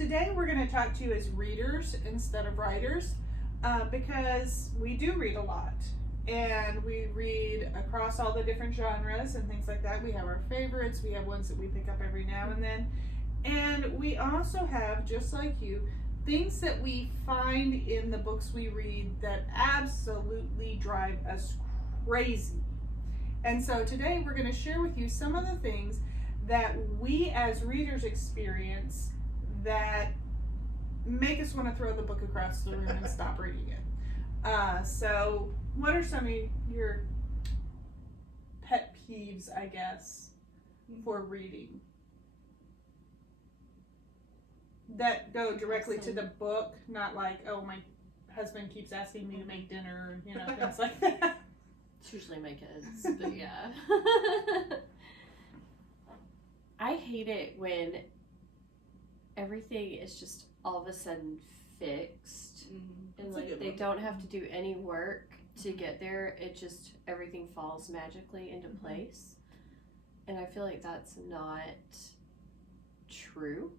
Today we're going to talk to you as readers instead of writers because we do read a lot. And we read across all the different genres and things like that. We have our favorites. We have ones that we pick up every now and then. And we also have, just like you, things that we find in the books we read that absolutely drive us crazy. And so today we're going to share with you some of the things that we as readers experience that make us want to throw the book across the room and stop reading it. So what are some of your pet peeves, I guess, for reading? That go directly to the book, not like, oh, my husband keeps asking me to make dinner, you know, things like that. It's usually my kids, but yeah. I hate it when everything is just all of a sudden fixed. And like they don't have to do any work to get there. It just, everything falls magically into place. And I feel like that's not true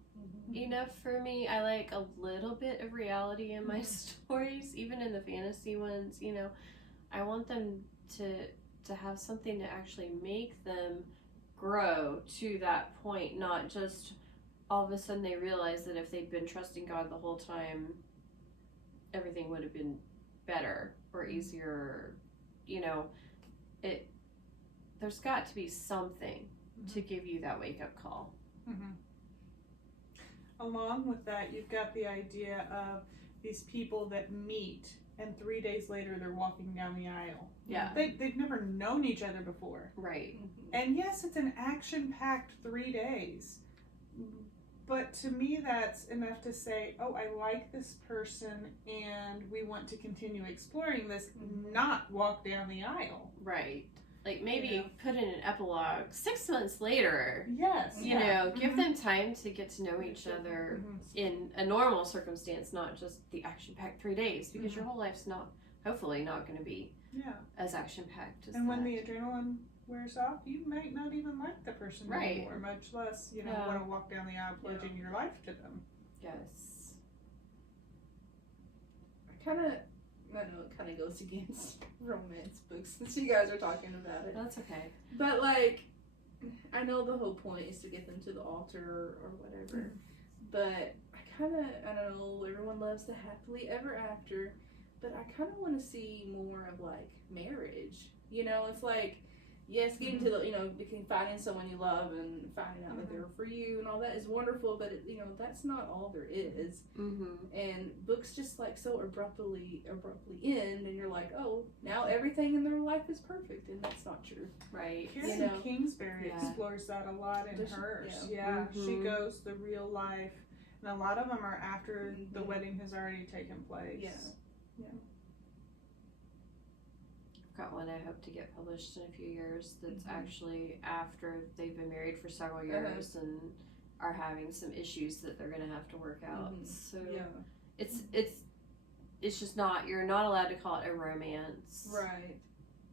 enough for me. I like a little bit of reality in my stories, even in the fantasy ones. You know, I want them to have something to actually make them grow to that point, not just all of a sudden they realize that if they'd been trusting God the whole time, everything would have been better or easier. You know, there's got to be something to give you that wake-up call. Along with that, you've got the idea of these people that meet and 3 days later they're walking down the aisle. Yeah. They've never known each other before. Right. And yes, it's an action-packed 3 days. But to me, that's enough to say, oh, I like this person and we want to continue exploring this, not walk down the aisle. Right. Like maybe put in an epilogue 6 months later. Yes. You know, give them time to get to know each other in a normal circumstance, not just the action-packed 3 days, because your whole life's hopefully not going to be as action-packed as And when that. the adrenaline wears off, you might not even like the person anymore, much less, want to walk down the aisle pledging your life to them. Yes. I know it kind of goes against romance books since you guys are talking about it. That's okay. But like, I know the whole point is to get them to the altar or whatever. But I don't know, everyone loves the happily ever after, but I kind of want to see more of like marriage. You know, it's like, yes, getting to the, finding someone you love and finding out that they're for you and all that is wonderful, but that's not all there is. And books just like so abruptly end, and you're like, oh, now everything in their life is perfect, and that's not true. Right. Kirsten Kingsbury explores that a lot in hers. She goes the real life, and a lot of them are after the wedding has already taken place. Got one I hope to get published in a few years that's actually after they've been married for several years and are having some issues that they're going to have to work out. So it's just not, you're not allowed to call it a romance. Right.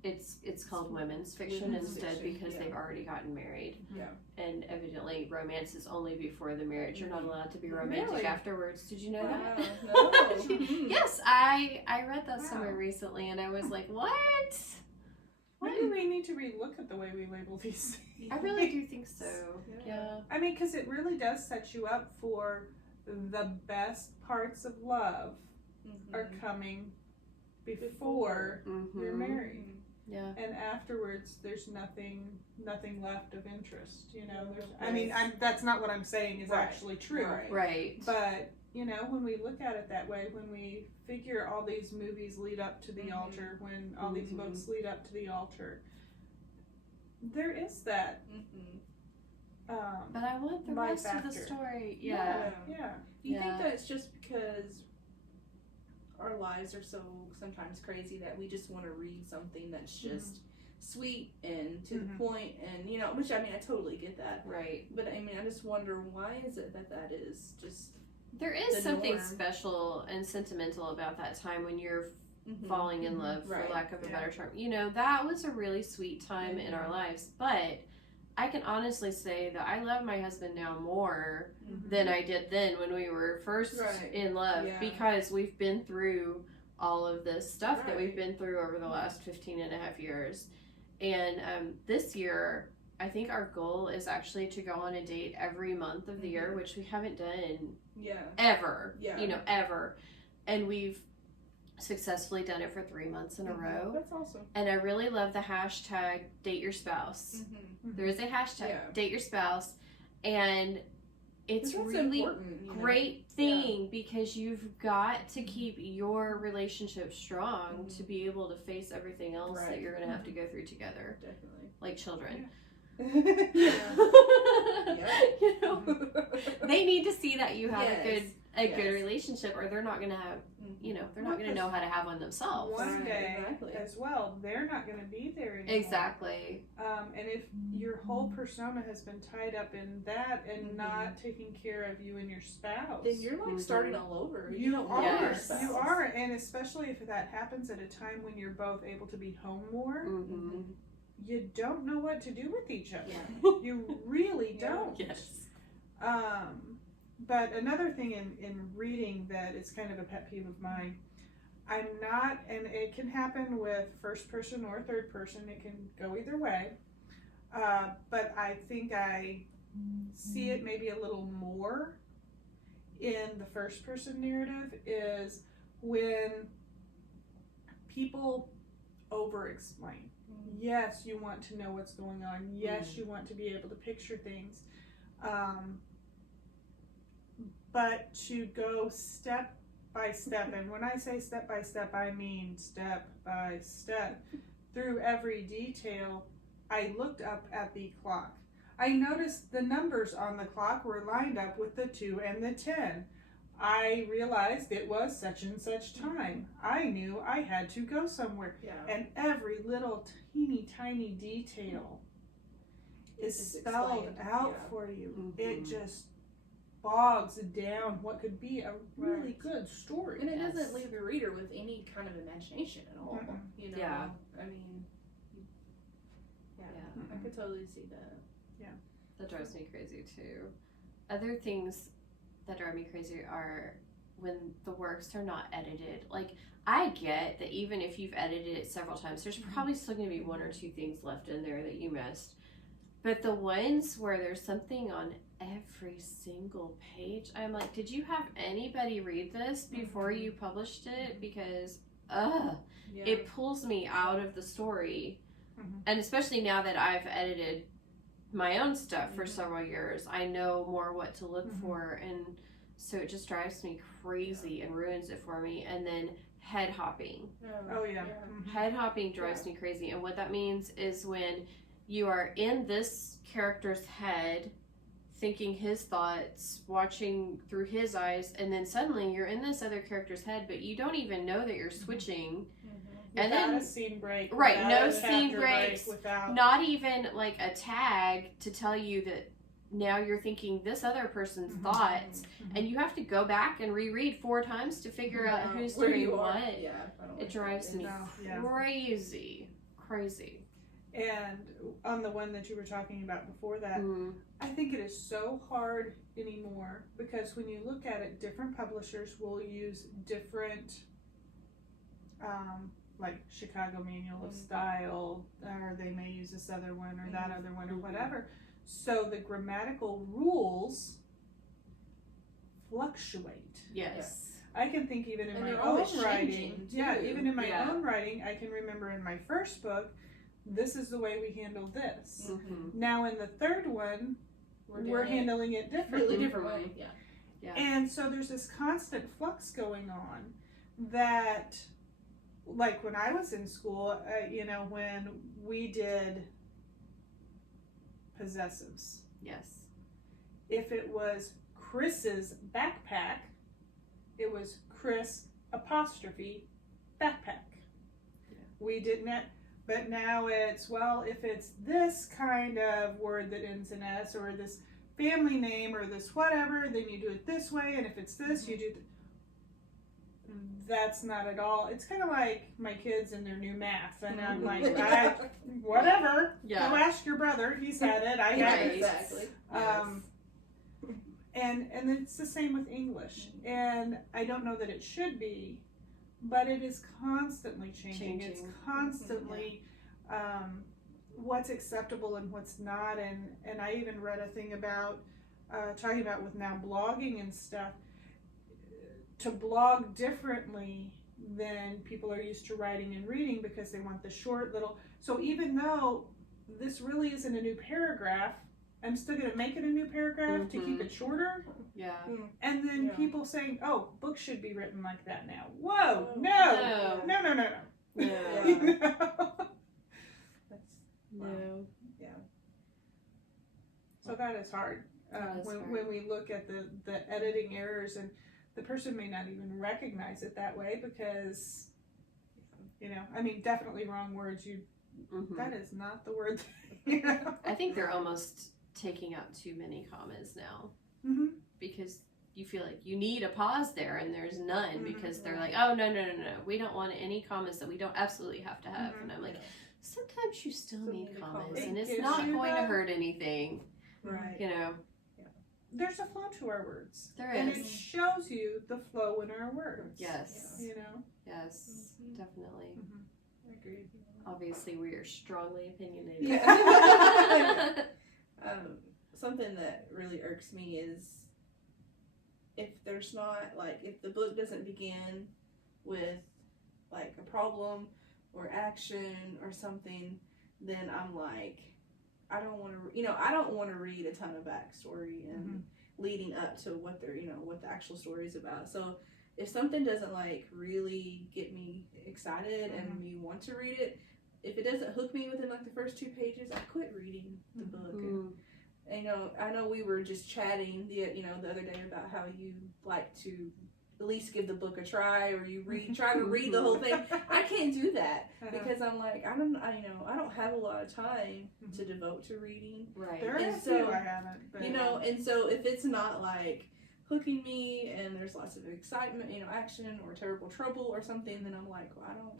It's called women's fiction instead because they've already gotten married. And evidently romance is only before the marriage. You're not allowed to be romantic afterwards. Did you know that? No. Yes, I read that somewhere recently and I was like, what? Maybe we need to relook at the way we label these things. I really do think so. Yeah. I mean, because it really does set you up for the best parts of love are coming before you're married. Yeah. And afterwards, there's nothing left of interest. That's not what I'm saying is actually true. Right. But when we look at it that way, when we figure all these movies lead up to the altar, when all these books lead up to the altar, there is that. But I want the rest of the story. Yeah. Do you think that it's just because our lives are so sometimes crazy that we just want to read something that's just sweet and to the point, and which I totally get that. Right. But I just wonder, why is it that is just there is something special and sentimental about that time when you're falling in love, for lack of a better term. That was a really sweet time in our lives, but I can honestly say that I love my husband now more Mhm. than I did then when we were first Right. in love, Yeah. because we've been through all of this stuff that we've Right. been through over the last 15 and a half years. And this year, I think our goal is actually to go on a date every month of the year, which we haven't done Yeah. ever, Yeah. you know, ever. And we've successfully done it for 3 months in a row. That's awesome. And I really love the hashtag date your spouse. Mm-hmm. There is a hashtag, Yeah. date your spouse, and it's That's really important, you know? great thing because you've got to keep your relationship strong to be able to face everything else that Right. you're going to have to go through together, Definitely. like children. Yeah. You know, they need to see that you have Yes. a good Yes. relationship, or they're not going to have, you know, they're not going to know how to have one themselves. One Right, day exactly. as well, they're not going to be there anymore. Exactly. And if your whole persona has been tied up in that and not taking care of you and your spouse, Then you're like starting all over. You don't know are. your Yes. spouse. You are, and especially if that happens at a time when you're both able to be home more, Mm-hmm. you don't know what to do with each other. Yeah. You really Yeah. don't. Yes. But another thing in reading that is kind of a pet peeve of mine, I'm not, and it can happen with first person or third person, it can go either way, but I think I see it maybe a little more in the first person narrative is when people over explain. Yes, you want to know what's going on. Yes, you want to be able to picture things. But to go step by step, and when I say step by step, I mean step by step through every detail. I looked up at the clock. I noticed the numbers on the clock were lined up with the 2 and the 10. I realized it was such and such time. I knew I had to go somewhere. Yeah. And every little teeny tiny detail is It's spelled explained, out yeah. for you. Mhm. It just bogs down what could be a really Right. good story. And it Yes. doesn't leave the reader with any kind of imagination at all. Mm-mm. You know? Yeah. I mean, yeah. Yeah. I could totally see that. That drives me crazy too. Other things that drive me crazy are when the works are not edited. Like, I get that even if you've edited it several times, there's probably still going to be 1 or 2 things left in there that you missed. But the ones where there's something on every single page, I'm like, did you have anybody read this before you published it? Because, Yeah. it pulls me out of the story. Mhm. And especially now that I've edited my own stuff for several years, I know more what to look for, and so it just drives me crazy and ruins it for me. And then head hopping. Oh yeah. Head hopping drives me crazy, and what that means is when you are in this character's head, thinking his thoughts, watching through his eyes, and then suddenly you're in this other character's head, but you don't even know that you're switching. And Without then a scene break. right, without no a scene chapter breaks, break, without not even like a tag to tell you that now you're thinking this other person's thoughts, and you have to go back and reread 4 times to figure out who's where doing you are. what. Yeah. I don't It like drives that. me No, yeah. crazy. And on the one that you were talking about before that, Mm. I think it is so hard anymore because when you look at it, different publishers will use different, like Chicago Manual of Style, or they may use this other one or that other one or whatever. So the grammatical rules fluctuate. Yes. I can think even in And my they're own always writing, changing, yeah, too. even in my Yeah. own writing, I can remember in my first book, this is the way we handled this. Mm-hmm. Now in the third one, we're doing it handling it differently. completely different way. Yeah. Yeah. And so there's this constant flux going on that, like when I was in school, when we did possessives, Yes. if it was Chris's backpack, it was Chris apostrophe backpack. Yeah. We didn't, but now it's, well, if it's this kind of word that ends in S or this family name or this whatever, then you do it this way, and if it's this, you do that's not at all. It's kind of like my kids and their new math, and I'm like, Yeah. whatever. Yeah. Go ask your brother. He's had it. I had it. Exactly. And it's the same with English. And I don't know that it should be, but it is constantly changing. It's constantly what's acceptable and what's not. And I even read a thing about talking about with now blogging and stuff, to blog differently than people are used to writing and reading, because they want the short little. So even though this really isn't a new paragraph, I'm still going to make it a new paragraph to keep it shorter. Yeah. And then people saying, "Oh, books should be written like that now." Whoa, no. No. No. Yeah. So that is hard. When we look at the editing errors, and the person may not even recognize it that way, because, I mean, definitely wrong words. That is not the word. I think they're almost taking out too many commas now, because you feel like you need a pause there, and there's none, because they're like, oh, no, we don't want any commas that we don't absolutely have to have. And I'm like, sometimes you still need commas, and it's not going to hurt anything. Right. There's a flow to our words. There And is. it shows you the flow in our words. Yes. Yes, definitely. I agree with you. Obviously, we are strongly opinionated. Yeah. Something that really irks me is if there's not, like, if the book doesn't begin with, like, a problem or action or something, then I'm like, I don't want to, I don't want to read a ton of backstory and leading up to what they're, what the actual story is about. So if something doesn't, like, really get me excited and me want to read it, if it doesn't hook me within, like, the first 2 pages, I quit reading the book. And, I know we were just chatting the other day about how you like to at least give the book a try, or you try to read the whole thing. I can't do that because I'm like, I don't have a lot of time to devote to reading. Right. There And are a so, few I haven't. But and so if it's not, like, hooking me and there's lots of excitement, action or terrible trouble or something, then I'm like, well, I don't.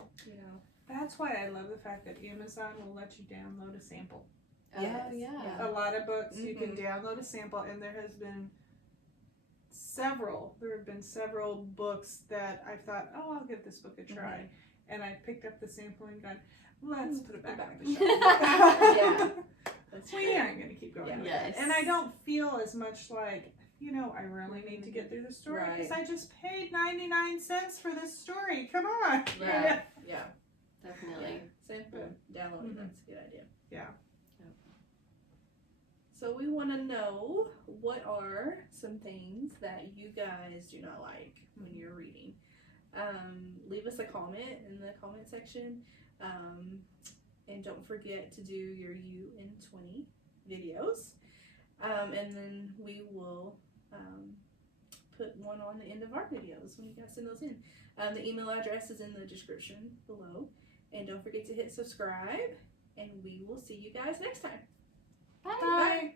That's why I love the fact that Amazon will let you download a sample. Yes. Oh, yeah. A lot of books you can download a sample, and there have been several books that I thought, oh, I'll give this book a try. And I picked up the sample and gone, let's put it back on the shelf. Yeah. We aren't going to keep going with Yes. it. And I don't feel as much like, I really need to get through the story, because I just paid 99 cents for this story. Come on. Right. Yeah. Definitely. Sample downloading, that's a good idea. Yeah. So we want to know, what are some things that you guys do not like when you're reading? Leave us a comment in the comment section. And don't forget to do your U in 20 videos. And then we will put one on the end of our videos when you guys send those in. The email address is in the description below. And don't forget to hit subscribe. And we will see you guys next time. Bye. Bye.